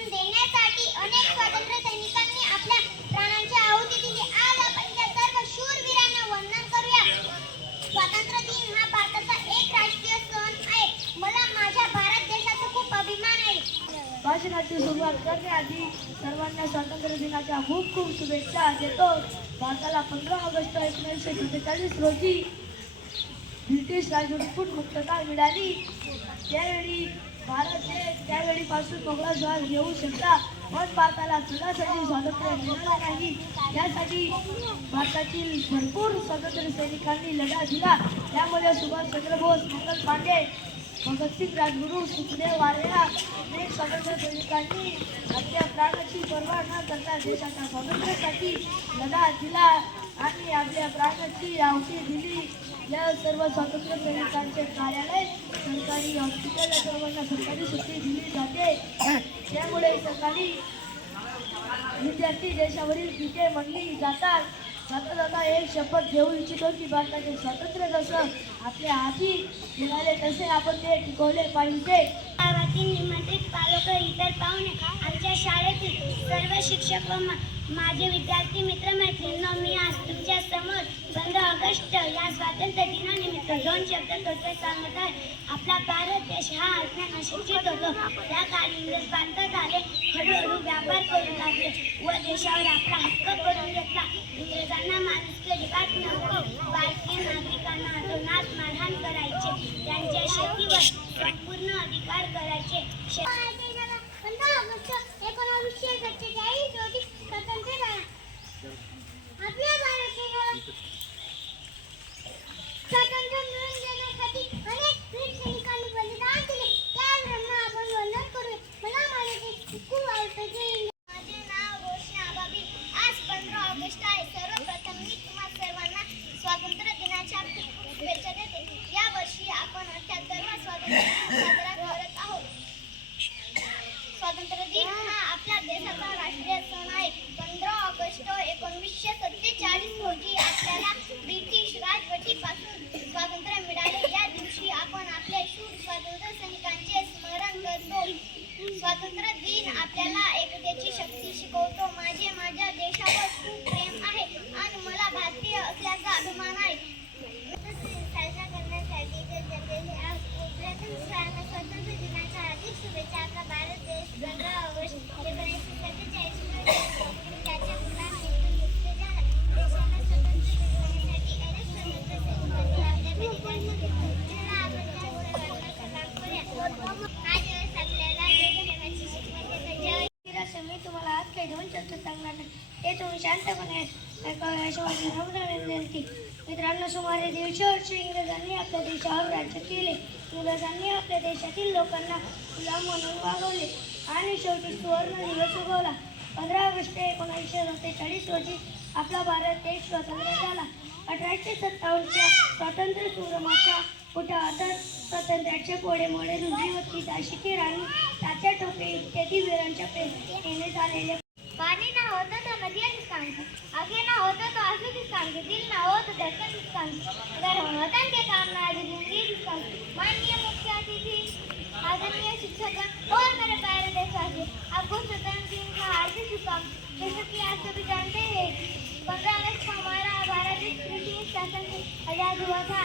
करून देण्यासाठी अनेक स्वातंत्र्य सैनिकांनी आपल्या प्राणांची आहुती दिली. आज आपण त्या सर्व शूरवीरांना वंदन करूया. स्वातंत्र्य दिन हा भारताचा एक राष्ट्रीय सण आहे. मला माझ्या भारत देशाचा खूप अभिमान आहे. भाषणाची सुरुवात करण्याआधी सर्वांना स्वातंत्र्य दिनाच्या खूप खूप शुभेच्छा देतो. भारताला 15 ऑगस्ट 1947 रोजी ब्रिटिश राजवटीतून मुक्तता मिळाली. त्यावेळी भारत देश त्यावेळीपासून मोकळा श्वास घेऊ शकता, पण भारताला सदासाठी स्वातंत्र्य मिळालं नाही. यासाठी भारतातील भरपूर स्वातंत्र्य सैनिकांनी लढा दिला. त्यामध्ये सुभाषचंद्र बोस, मंगल पांडे, भगतसिंग, राजगुरू, सुखदेव, वारेला अनेक स्वातंत्र्य सैनिकांनी आपल्या प्राणाची पर्वा न करता देशाच्या स्वातंत्र्यासाठी लढा दिला आणि आपल्या प्राणाची आहुती दिली. या सर्व स्वातंत्र्य सैनिकांचे कार्यालय, सरकारी हॉस्पिटल सर्वांना सरकारी सुट्टी दिली जाते. त्यामुळे सरकारी विद्यार्थी देशावरील पिके म्हणली जातात. जाता एक शपथ घेऊ इच्छितो की भारताचे स्वातंत्र्य जसं आपल्या हाती मिळाले तसे आपण ते टिकवले पाहिजे. गावातील निमंत्रित पालक, इतर पाहुणे, आमच्या शाळेतील सर्व शिक्षक व माझे विद्यार्थी मित्रमैत्रिणींनो, मी आज तुमच्या समोर 15 ऑगस्ट या स्वातंत्र्य दिनानिमित्त 2 शब्द थोडक्यात सांगत आहे. आपला भारत देश हा अज्ञान शिक्षित होतो. त्या काळी इंग्रज प्रांतात आले, हळूहळू व्यापार करू लागले व देशावर आपला हक्क करून घेतला. इंग्रजांना माणुसकी अजिबात नव्हती. भारतीय नागरिकांना अतोनात मारहाण करायचे, त्यांच्या शेतीवर संपूर्ण अधिकार करायचे. 15 ऑगस्ट 1947 रोजी स्वातंत्र्य झाला. आपल्या भारत देशाला स्वातंत्र्य मिळवून देण्यासाठी अनेक वीर सैनिकांनी बलिदान दिले. त्यांना आपण वंदन करूया. मला माझे देश खूप आवडते. माझे नाव रोशनी आबाबी. आज 15 ऑगस्ट आहे. सर्वप्रथम मी तुम्हा सर्वांना स्वातंत्र्य दिनाच्या खूप शुभेच्छा देते. या वर्षी आपण 78वा स्वातंत्र्य दिन साजरा करत आहोत. स्वातंत्र्य दिन हा आपल्या देशाचा राष्ट्रीय सण आहे. 15 ऑगस्ट 1947 रोजी आपल्याला ब्रिटिश राजवटीपासून स्वातंत्र्य मिळाले. या दिवशी आपण आपल्या शूर स्वातंत्र्य सैनिकांचे स्मरण करतो. स्वातंत्र्य दिन आपल्याला एकतेची शक्ती शिकवतो. माझ्या देशावर खूप प्रेम आहे आणि मला भारतीय असल्याचा अभिमान आहे. साजरा करण्यासाठी स्वातंत्र्य दिनाच्या हार्दिक शुभेच्छा. आपला भारत देश 15 ऑगस्ट 1947 रोजी त्याच्या गुलामीतून मुक्त झाला. देशाला स्वतंत्र मिळवण्यासाठी अनेक स्वातंत्र्य सैनिकांनी आपल्या बलिदान दिले. चला आपण त्यांचा सलाम करूया. हा दिवस आपल्याला देशप्रेमाची शिकवण देतो. जय मी तुम्हाला आज काही 2 शब्द सांगणार नाही. ते तुम्ही शांतपणे ऐकावे अशी माझी नम्र विनंती. मित्रांनो, सुमारे 150 वर्ष इंग्रजांनी आपल्या देशावर राज्य केले. इंग्रजांनी आपल्या देशातील लोकांना गुलाम म्हणून वागवले आणि शेवटी सुवर्ण दिवस उगवला. 15 ऑगस्ट 1947 रोजी आपला भारत देश स्वतंत्र झाला. 1857च्या स्वातंत्र्य संग्रामाच्या उठावातच स्वातंत्र्याचे कोडे मोडे रुंदीवरती झाशी राणी, तात्या टोपे इत्यादी वीरांच्या प्रेरणेने झालेले. पाणी ना होतं तो नदियाची सांगते, आगे ना होतं तो आंसू की सांगते, दिल ना हो तो धड़कन की सांगते, अगर वतन के काम ना आए जिंदगी की सांगते. माननीय मुख्य अतिथि, आदरणीय शिक्षक और मेरे प्यारे देशवासी, आपको स्वतंत्रता दिन का हार्दिक शुभकामनाएं। जैसा कि आप सभी जानते हैं, 15 अगस्त को हमारा भारत देश ब्रिटिश शासन से आजाद हुआ था.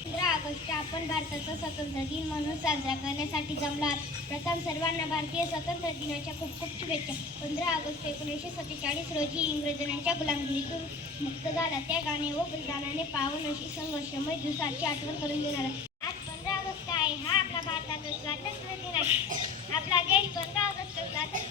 15 ऑगस्ट आपण भारताचा स्वातंत्र्य दिन म्हणून साजरा करण्यासाठी जमलात. प्रथम सर्वांना भारतीय स्वातंत्र्य दिनाच्या खूप खूप शुभेच्छा. 15 ऑगस्ट 1947 रोजी इंग्रजांच्या गुलामगिरीतून मुक्त झाला. त्या गाणे व बलिदानाने पावन अशी संघर्षमय दिवसाची आठवण करून देणारा आज 15 ऑगस्ट आहे. हा आपला भारताचा स्वातंत्र्य दिन आहे. आपला देश 15 ऑगस्ट स्वातंत्र्य